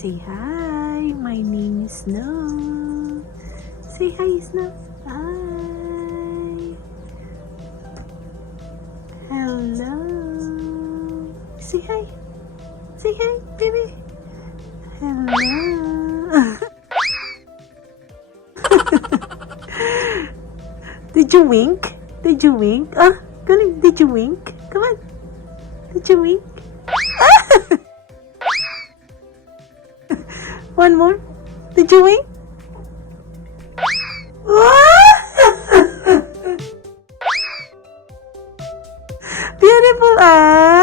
Say hi. My name is Snow. Say hi, Snow. Hi. Hello. Say hi. Say hi, baby. Hello. Did you wink? Did you wink? Ah, galing. Did you wink? Come on. Did you wink? One more. Did you wink? Beautiful eyes.